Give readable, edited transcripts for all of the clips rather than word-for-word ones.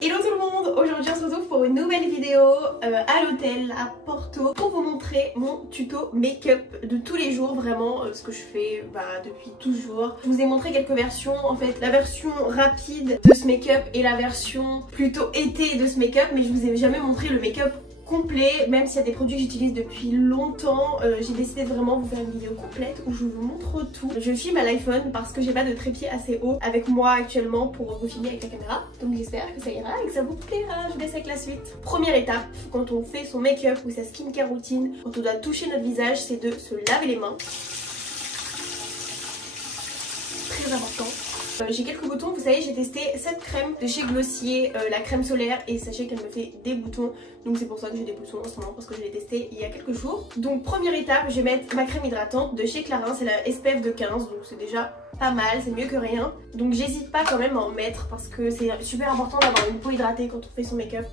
Hello tout le monde, aujourd'hui on se retrouve pour une nouvelle vidéo à l'hôtel à Porto pour vous montrer mon tuto make-up de tous les jours, vraiment ce que je fais depuis toujours. Je vous ai montré quelques versions, en fait la version rapide de ce make-up et la version plutôt été de ce make-up, mais je vous ai jamais montré le make-up complet, même s'il y a des produits que j'utilise depuis longtemps. J'ai décidé de vraiment vous faire une vidéo complète où je vous montre tout. Je filme à l'iPhone parce que j'ai pas de trépied assez haut avec moi actuellement pour vous filmer avec la caméra, donc j'espère que ça ira et que ça vous plaira. Je vous laisse avec la suite. Première étape quand on fait son make-up ou sa skincare routine, quand on doit toucher notre visage, c'est de se laver les mains. Très important. J'ai quelques boutons, vous savez j'ai testé cette crème de chez Glossier, la crème solaire, et sachez qu'elle me fait des boutons, donc c'est pour ça que j'ai des boutons en ce moment parce que je l'ai testé il y a quelques jours. Donc première étape, je vais mettre ma crème hydratante de chez Clarins, c'est la SPF de 15, donc c'est déjà pas mal, c'est mieux que rien. Donc j'hésite pas quand même à en mettre parce que c'est super important d'avoir une peau hydratée quand on fait son make-up.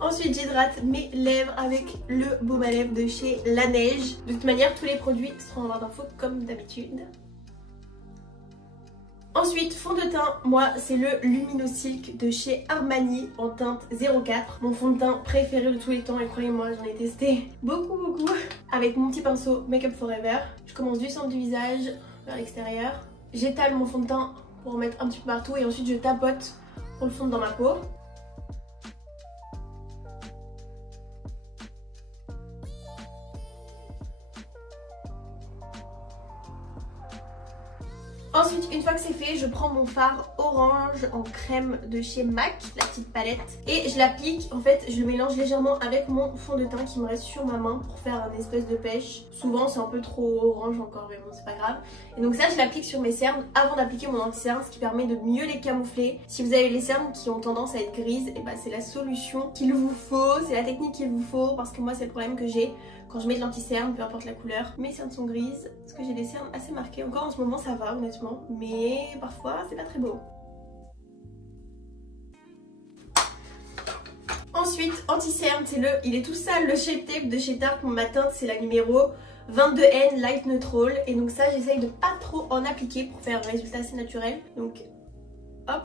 Ensuite j'hydrate mes lèvres avec le baume à lèvres de chez La Neige. De toute manière tous les produits seront en barre d'infos comme d'habitude. Ensuite fond de teint, moi c'est le Lumino-Silk de chez Armani en teinte 04. Mon fond de teint préféré de tous les temps et croyez-moi j'en ai testé beaucoup. Avec mon petit pinceau Make Up Forever. Je commence du centre du visage vers l'extérieur. J'étale mon fond de teint pour en mettre un petit peu partout et ensuite je tapote pour le fondre dans ma peau. Ensuite, une fois que c'est fait, je prends mon fard orange en crème de chez MAC, la petite palette, et je l'applique. En fait, je le mélange légèrement avec mon fond de teint qui me reste sur ma main pour faire un espèce de pêche. Souvent, c'est un peu trop orange encore, mais bon, c'est pas grave. Et donc ça, je l'applique sur mes cernes avant d'appliquer mon anti-cerne, ce qui permet de mieux les camoufler. Si vous avez les cernes qui ont tendance à être grises, et c'est la solution qu'il vous faut, c'est la technique qu'il vous faut, parce que moi, c'est le problème que j'ai. Quand je mets de l'anti-cerne, peu importe la couleur, mes cernes sont grises parce que j'ai des cernes assez marquées. Encore en ce moment ça va honnêtement, mais parfois c'est pas très beau. Ensuite, anti-cerne, il est tout sale, le Shape Tape de chez Tarte. Ma teinte c'est la numéro 22N Light Neutral. Et donc ça j'essaye de pas trop en appliquer pour faire un résultat assez naturel. Donc hop.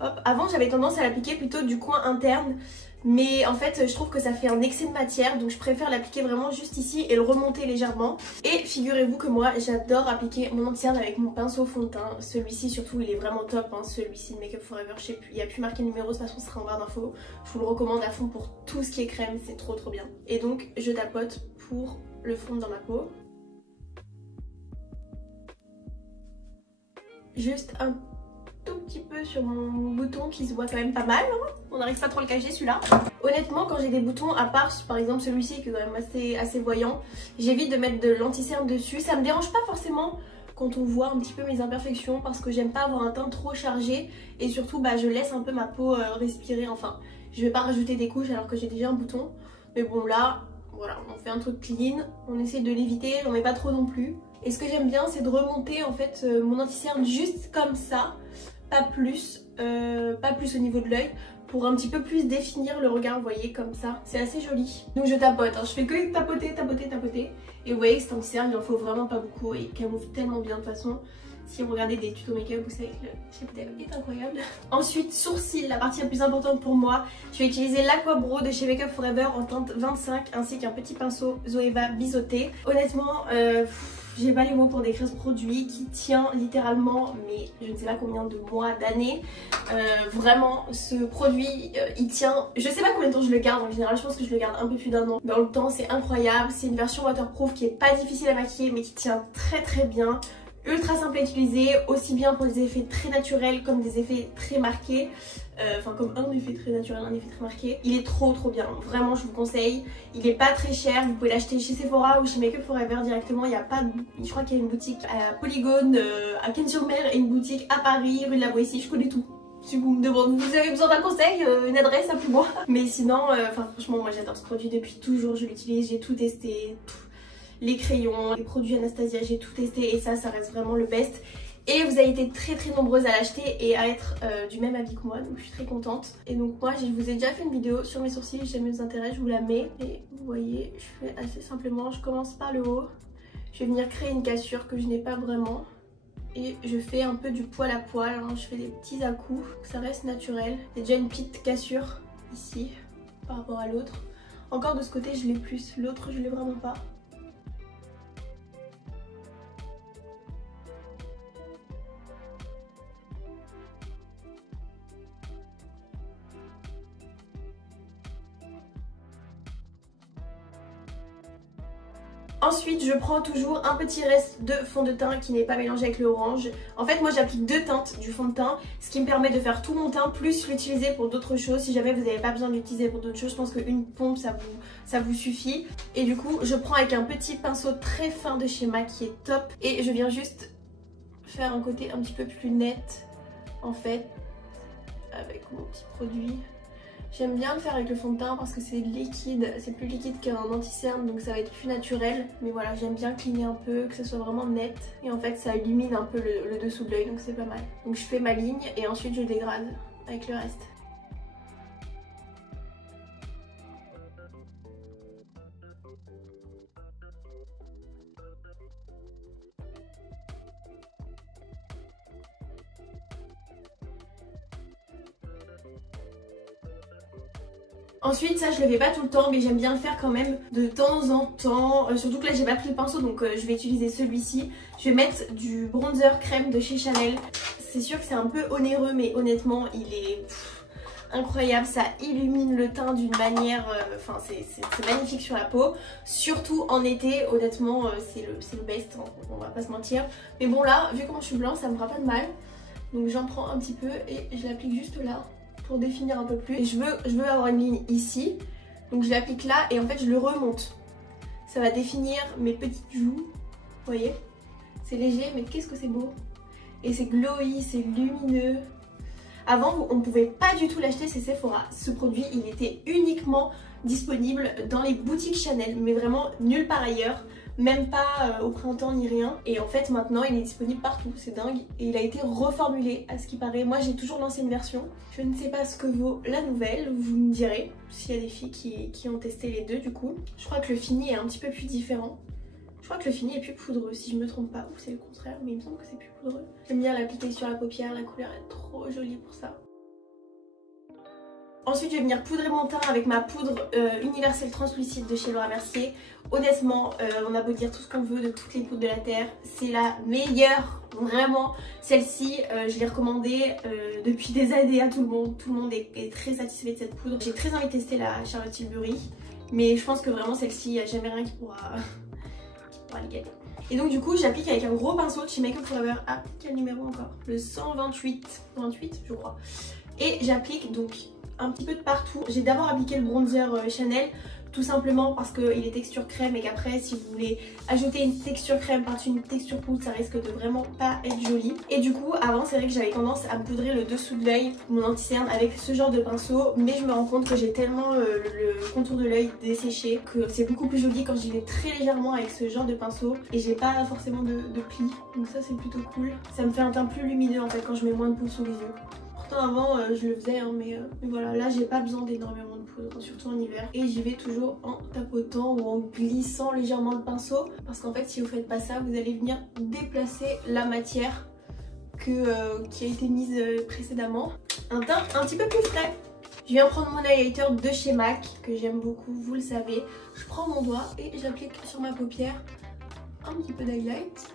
Hop. Avant j'avais tendance à l'appliquer plutôt du coin interne, mais en fait je trouve que ça fait un excès de matière, donc je préfère l'appliquer vraiment juste ici et le remonter légèrement. Et figurez-vous que moi j'adore appliquer mon anti-cerne avec mon pinceau fond de teint. Celui-ci surtout il est vraiment top, hein. Celui-ci de Make Up Forever, je sais plus, il n'y a plus marqué numéro, de toute façon ce sera en barre d'infos. Je vous le recommande à fond pour tout ce qui est crème, c'est trop bien. Et donc je tapote pour le fondre dans ma peau. Juste un tout petit peu sur mon bouton qui se voit quand même pas mal, hein. On n'arrive pas trop à le cacher celui-là. Honnêtement quand j'ai des boutons, à part par exemple celui-ci qui est quand même assez voyant, j'évite de mettre de l'anti-cerne dessus. Ça me dérange pas forcément quand on voit un petit peu mes imperfections parce que j'aime pas avoir un teint trop chargé et surtout je laisse un peu ma peau respirer. Enfin je vais pas rajouter des couches alors que j'ai déjà un bouton, mais bon là voilà, on fait un truc clean, on essaie de l'éviter, j'en mets pas trop non plus. Et ce que j'aime bien c'est de remonter en fait mon anti-cerne juste comme ça, pas plus au niveau de l'œil, pour un petit peu plus définir le regard, vous voyez, comme ça. C'est assez joli. Donc je tapote, hein. Je fais que tapoter. Et vous voyez que cet anti-cerne, il en faut vraiment pas beaucoup et il camoufle tellement bien de toute façon. Si vous regardez des tutos make-up, vous savez que le Shape Tape est incroyable. Ensuite, sourcils, la partie la plus importante pour moi. Je vais utiliser l'Aqua Brow de chez Make Up Forever en teinte 25 ainsi qu'un petit pinceau Zoeva biseauté. Honnêtement, j'ai pas les mots pour décrire ce produit qui tient littéralement, mais je ne sais pas combien de mois, d'années. Vraiment, ce produit, il tient, je sais pas combien de temps je le garde en général, je pense que je le garde un peu plus d'un an. Dans le temps, c'est incroyable. C'est une version waterproof qui est pas difficile à maquiller, mais qui tient très bien. Ultra simple à utiliser, aussi bien pour des effets très naturels comme des effets très marqués. Enfin comme un effet très naturel, un effet très marqué. Il est trop bien, vraiment je vous conseille. Il est pas très cher, vous pouvez l'acheter chez Sephora ou chez Make Up Forever directement. Il y a pas, je crois qu'il y a une boutique à Polygone, à Cannes-sur-Mer et une boutique à Paris, rue de la Boétie, je connais tout. Si vous me demandez, vous avez besoin d'un conseil, une adresse, appelez-moi. Mais sinon, franchement moi j'adore ce produit depuis toujours, je l'utilise, j'ai tout testé. Les crayons, les produits Anastasia, j'ai tout testé et ça reste vraiment le best. Et vous avez été très nombreuses à l'acheter et à être du même avis que moi, donc je suis très contente. Et donc moi je vous ai déjà fait une vidéo sur mes sourcils, si jamais vous intéresse je vous la mets. Et vous voyez, je fais assez simplement, je commence par le haut. Je vais venir créer une cassure que je n'ai pas vraiment. Et je fais un peu du poil à poil, hein. Je fais des petits à-coups, que ça reste naturel. Il y a déjà une petite cassure ici par rapport à l'autre. Encore de ce côté je l'ai plus, l'autre je l'ai vraiment pas. Ensuite je prends toujours un petit reste de fond de teint qui n'est pas mélangé avec le orange. En fait moi j'applique 2 teintes du fond de teint, ce qui me permet de faire tout mon teint plus l'utiliser pour d'autres choses. Si jamais vous n'avez pas besoin de l'utiliser pour d'autres choses, je pense qu'une pompe ça vous suffit. Et du coup je prends avec un petit pinceau très fin de chez MAC qui est top. Et je viens juste faire un côté un petit peu plus net en fait avec mon petit produit. J'aime bien le faire avec le fond de teint parce que c'est liquide, c'est plus liquide qu'un anti-cerne donc ça va être plus naturel. Mais voilà, j'aime bien cligner un peu, que ce soit vraiment net. Et en fait ça illumine un peu le dessous de l'œil donc c'est pas mal. Donc je fais ma ligne et ensuite je dégrade avec le reste. Ensuite ça je le fais pas tout le temps mais j'aime bien le faire quand même de temps en temps, surtout que là j'ai pas pris le pinceau donc je vais utiliser celui-ci. Je vais mettre du bronzer crème de chez Chanel. C'est sûr que c'est un peu onéreux mais honnêtement il est incroyable, ça illumine le teint d'une manière, enfin c'est magnifique sur la peau. Surtout en été, honnêtement c'est le best, hein, on va pas se mentir. Mais bon là, vu comment je suis blanche ça me fera pas de mal. Donc j'en prends un petit peu et je l'applique juste là pour définir un peu plus. Et je veux avoir une ligne ici, donc je l'applique là et en fait je le remonte. Ça va définir mes petites joues, vous voyez. C'est léger mais qu'est-ce que c'est beau. Et c'est glowy, c'est lumineux. Avant on ne pouvait pas du tout l'acheter chez Sephora. Ce produit il était uniquement disponible dans les boutiques Chanel, mais vraiment nulle part ailleurs. Même pas au printemps ni rien. Et en fait maintenant il est disponible partout, c'est dingue. Et il a été reformulé à ce qui paraît. Moi j'ai toujours l'ancienne version. Je ne sais pas ce que vaut la nouvelle, vous me direz. S'il y a des filles qui ont testé les deux du coup. Je crois que le fini est un petit peu plus différent. Je crois que le fini est plus poudreux si je me trompe pas. Ou c'est le contraire, mais il me semble que c'est plus poudreux. J'aime bien l'appliquer sur la paupière, la couleur est trop jolie pour ça. Ensuite je vais venir poudrer mon teint avec ma poudre universelle translucide de chez Laura Mercier. Honnêtement on a beau dire tout ce qu'on veut de toutes les poudres de la terre, c'est la meilleure, vraiment. Celle-ci je l'ai recommandée depuis des années à tout le monde. Tout le monde est très satisfait de cette poudre. J'ai très envie de tester la Charlotte Tilbury, mais je pense que vraiment celle-ci, il n'y a jamais rien qui pourra les gagner. Et donc du coup j'applique avec un gros pinceau de chez Make Up For Ever. Ah, quel numéro encore? Le 128, 28 je crois. Et j'applique donc un petit peu de partout. J'ai d'abord appliqué le bronzer Chanel, tout simplement parce qu'il est texture crème et qu'après si vous voulez ajouter une texture crème par-dessus une texture poudre ça risque de vraiment pas être joli. Et du coup avant c'est vrai que j'avais tendance à me poudrer le dessous de l'œil, mon anti-cerne avec ce genre de pinceau, mais je me rends compte que j'ai tellement le contour de l'œil desséché que c'est beaucoup plus joli quand j'y vais très légèrement avec ce genre de pinceau et j'ai pas forcément de plis, donc ça c'est plutôt cool. Ça me fait un teint plus lumineux en fait quand je mets moins de poudre sous les yeux. Avant je le faisais hein, mais voilà, là j'ai pas besoin d'énormément de poudre, surtout en hiver. Et j'y vais toujours en tapotant ou en glissant légèrement le pinceau, parce qu'en fait si vous faites pas ça vous allez venir déplacer la matière qui a été mise précédemment. Un teint un petit peu plus frais. Je viens prendre mon highlighter de chez MAC que j'aime beaucoup, vous le savez. Je prends mon doigt et j'applique sur ma paupière un petit peu d'highlight.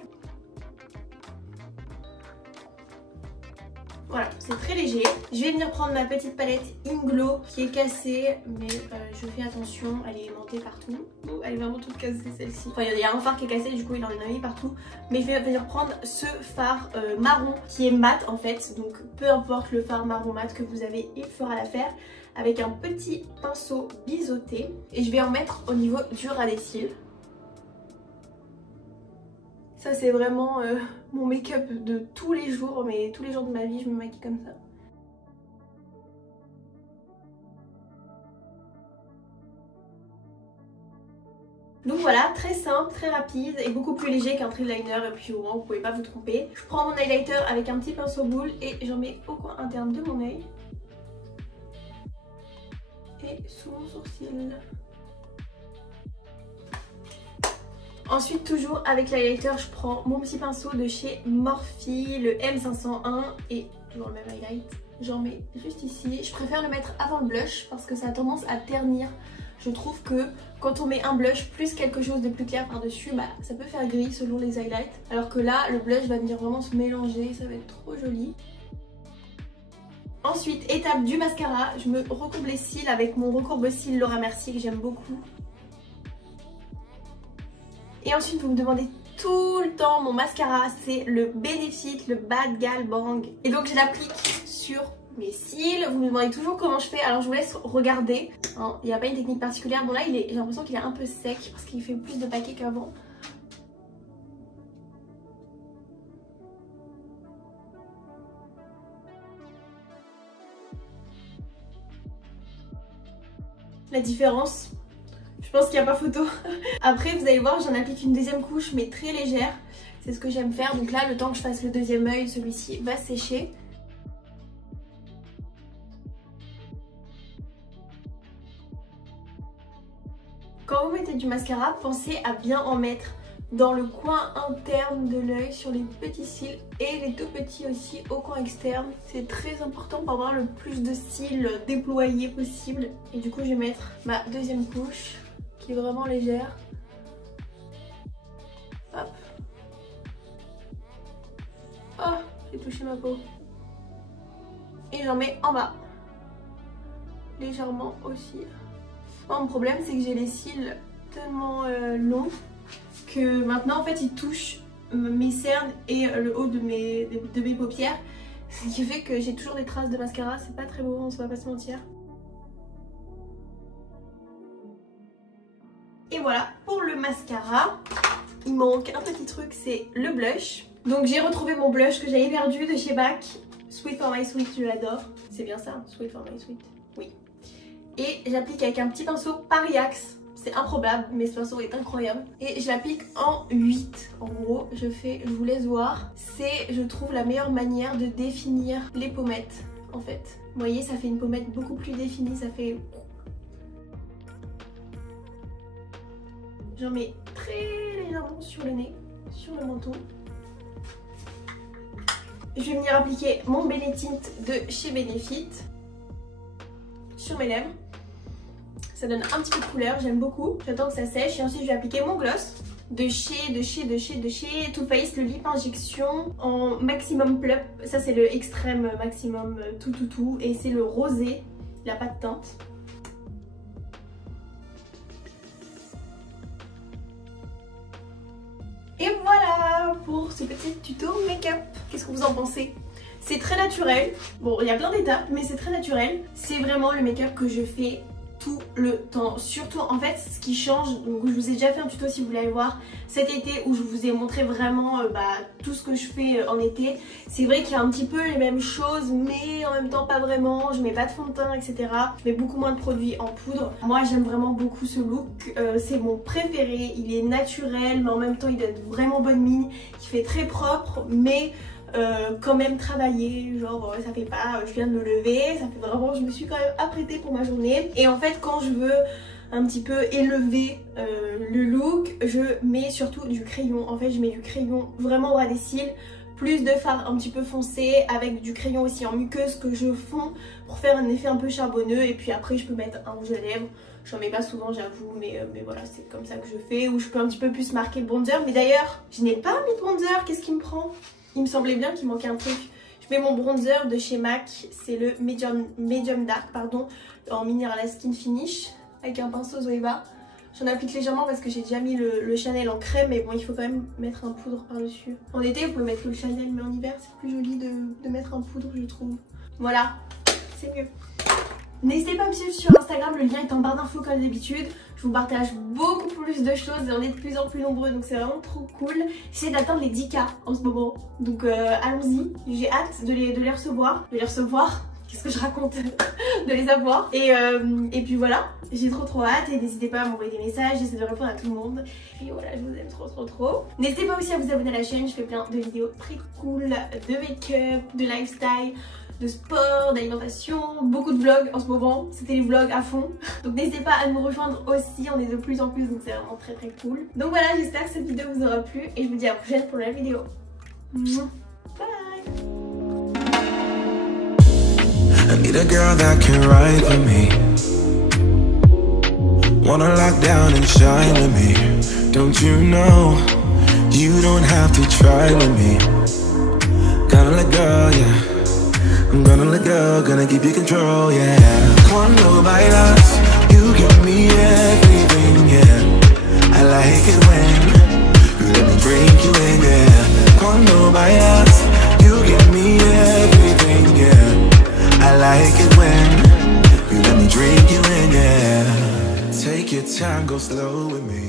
Voilà, c'est très léger. Je vais venir prendre ma petite palette Inglow qui est cassée, mais je fais attention, elle est aimantée partout. Oh, elle est vraiment toute cassée celle-ci. Enfin, il y a un fard qui est cassé, du coup il en a mis partout. Mais je vais venir prendre ce fard marron qui est mat en fait. Donc peu importe le fard marron mat que vous avez, il fera l'affaire. Avec un petit pinceau biseauté. Et je vais en mettre au niveau du ras des cils. Ça c'est vraiment mon make-up de tous les jours, mais tous les jours de ma vie je me maquille comme ça. Donc voilà, très simple, très rapide et beaucoup plus léger qu'un trait liner et puis au moins vous pouvez pas vous tromper. Je prends mon highlighter avec un petit pinceau boule et j'en mets au coin interne de mon œil et sous mon sourcil. Ensuite, toujours avec l'highlighter, je prends mon petit pinceau de chez Morphe, le M501 et toujours le même highlight. J'en mets juste ici. Je préfère le mettre avant le blush parce que ça a tendance à ternir. Je trouve que quand on met un blush plus quelque chose de plus clair par-dessus, bah, ça peut faire gris selon les highlights. Alors que là, le blush va venir vraiment se mélanger, ça va être trop joli. Ensuite, étape du mascara, je me recourbe les cils avec mon recourbe-cils Laura Mercier que j'aime beaucoup. Et ensuite, vous me demandez tout le temps mon mascara, c'est le Benefit, le Bad Gal Bang. Et donc, je l'applique sur mes cils. Vous me demandez toujours comment je fais, alors je vous laisse regarder. Il n'y a pas une technique particulière. Bon là, j'ai l'impression qu'il est un peu sec parce qu'il fait plus de paquets qu'avant. La différence, je pense qu'il n'y a pas photo. Après, vous allez voir, j'en applique une deuxième couche, mais très légère. C'est ce que j'aime faire. Donc là, le temps que je fasse le deuxième œil, celui-ci va sécher. Quand vous mettez du mascara, pensez à bien en mettre dans le coin interne de l'œil, sur les petits cils et les tout petits aussi au coin externe. C'est très important pour avoir le plus de cils déployés possible. Et du coup, je vais mettre ma deuxième couche qui est vraiment légère. Hop. Oh, j'ai touché ma peau. Et j'en mets en bas. Légèrement aussi. Mon problème, c'est que j'ai les cils tellement longs que maintenant en fait ils touchent mes cernes et le haut de mes paupières, ce qui fait que j'ai toujours des traces de mascara. C'est pas très beau, on va pas se mentir. Et voilà pour le mascara. Il manque un petit truc, c'est le blush. Donc j'ai retrouvé mon blush que j'avais perdu de chez MAC, Sweet for My Sweet, je l'adore. C'est bien ça, Sweet for My Sweet. Oui. Et j'applique avec un petit pinceau Pariax. C'est improbable, mais ce pinceau est incroyable. Et je l'applique en 8. En gros, je vous laisse voir. C'est, je trouve, la meilleure manière de définir les pommettes, en fait. Vous voyez, ça fait une pommette beaucoup plus définie, ça fait... J'en mets très légèrement sur le nez, sur le menton. Je vais venir appliquer mon Benetint de chez Benefit sur mes lèvres. Ça donne un petit peu de couleur, j'aime beaucoup. J'attends que ça sèche et ensuite je vais appliquer mon gloss de chez Too Faced, le Lip Injection en Maximum Plump. Ça c'est le extrême maximum tout et c'est le rosé, il n'a pas de teinte. Et voilà pour ce petit tuto make-up. Qu'est-ce que vous en pensez? C'est très naturel. Bon, il y a plein d'étapes, mais c'est très naturel. C'est vraiment le make-up que je fais tout le temps. Surtout, en fait, ce qui change, donc je vous ai déjà fait un tuto si vous voulez aller voir cet été où je vous ai montré vraiment tout ce que je fais en été. C'est vrai qu'il y a un petit peu les mêmes choses, mais en même temps pas vraiment. Je mets pas de fond de teint, etc. Je mets beaucoup moins de produits en poudre. Moi, j'aime vraiment beaucoup ce look. C'est mon préféré. Il est naturel, mais en même temps, il donne vraiment bonne mine. Il fait très propre, mais... quand même travailler, genre ça fait pas, je viens de me lever, ça fait vraiment, je me suis quand même apprêtée pour ma journée. Et en fait quand je veux un petit peu élever le look, je mets surtout du crayon. En fait je mets du crayon vraiment au ras des cils, plus de fard un petit peu foncé avec du crayon aussi en muqueuse que je fonds pour faire un effet un peu charbonneux. Et puis après je peux mettre un rouge à lèvres. J'en mets pas souvent j'avoue, mais voilà, c'est comme ça que je fais. Ou je peux un petit peu plus marquer le bronzer. Mais d'ailleurs je n'ai pas mis de bronzer, qu'est-ce qui me prend? Il me semblait bien qu'il manquait un truc. Je mets mon bronzer de chez MAC, c'est le Medium Dark, pardon, en Mineral Skin Finish, avec un pinceau Zoeva. J'en applique légèrement parce que j'ai déjà mis le Chanel en crème, mais bon, il faut quand même mettre un poudre par-dessus. En été, vous pouvez mettre le Chanel, mais en hiver, c'est plus joli de mettre un poudre, je trouve. Voilà, c'est mieux. N'hésitez pas à me suivre sur Instagram, le lien est en barre d'infos comme d'habitude. Je vous partage beaucoup plus de choses et on est de plus en plus nombreux, donc c'est vraiment trop cool. J'essaie d'atteindre les 10K en ce moment, donc allons-y. J'ai hâte de les recevoir. qu'est-ce que je raconte de les avoir. Et puis voilà, j'ai trop hâte et n'hésitez pas à m'envoyer des messages, j'essaie de répondre à tout le monde. Et voilà, je vous aime trop. N'hésitez pas aussi à vous abonner à la chaîne, je fais plein de vidéos très cool, de make-up, de lifestyle, de sport, d'alimentation, beaucoup de vlogs en ce moment, c'était les vlogs à fond. Donc n'hésitez pas à nous rejoindre aussi, on est de plus en plus donc c'est vraiment très cool. Donc voilà, j'espère que cette vidéo vous aura plu et je vous dis à la prochaine pour la vidéo. Bye. I need a girl that can ride for me. Wanna lock down and shine with me. Don't you know, you don't have to try with me. Gonna let go, yeah. I'm gonna let go, gonna give you control, yeah. Cuando bailas, you give me everything, yeah. I like it when you let me drink you in, yeah. Cuando bailas, you give me everything, yeah. I like it when you let me drink you in, yeah. Take your time, go slow with me.